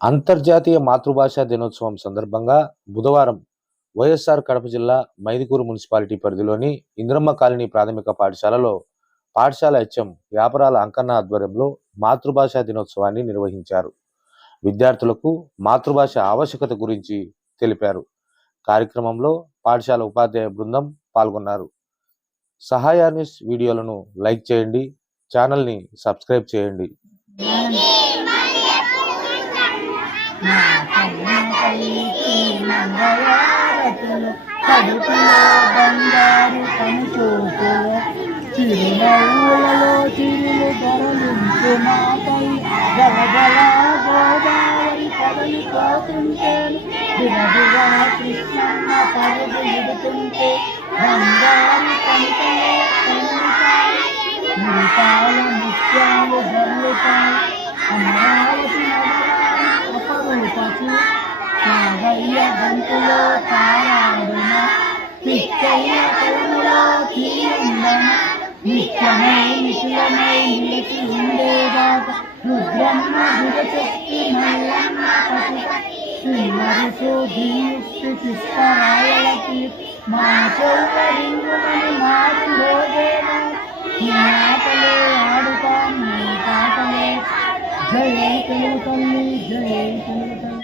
అంతర్జాతీయ మాతృభాషా దినోత్సవం సందర్భంగా బుధవారం వైఎస్ఆర్ కడప జిల్లా మైదుకూరు మున్సిపాలిటీ పరిధిలోని ఇంద్రమ్మ కాలనీ ప్రాథమిక పాఠశాలలో పాఠశాల హెచ్ఎం వ్యాపారాల అంకన్న ఆధ్వర్యంలో మాతృభాషా దినోత్సవాన్ని నిర్వహించారు. విద్యార్థులకు మాతృభాష ఆవశ్యకత గురించి తెలిపారు. కార్యక్రమంలో పాఠశాల ఉపాధ్యాయ బృందం పాల్గొన్నారు. సహాయాన్ని వీడియోలను లైక్ చేయండి, ఛానల్ని సబ్స్క్రైబ్ చేయండి. కడుపులో బంగారు కనుచూపులు చిరునవ్వులలో చిరులు ధరలించు మాటై గలగల గోదావరి కదలిపోతుంటేను దిగదిగా కృష్ణమ్మ పరుగు ఇడుతుంటే బంగారు కంటలో పండుతాయి మురిపాల ముత్యాలు ధరలుతాయి అమరావతి నగరాన్ని అపరూపచి సాగయ్య గంతులో తారాడిన పిచ్చయ్య కలములో తీరుందన నిత్యమై నిఖిలమై నిలిచి ఉండేదాకా రుద్రమ్మ దిగచెక్కి మల్లమ్మ పతి శ్రీమరిసు ధీయుక్తి పుష్పరాయలకి మా చెల్లరింగుమని మాటిలోదేనా నీ ఆటలే ఆడుతాం నీ పాటలే జై తెలుగు తల్లి జై తెలుగు తల్లి.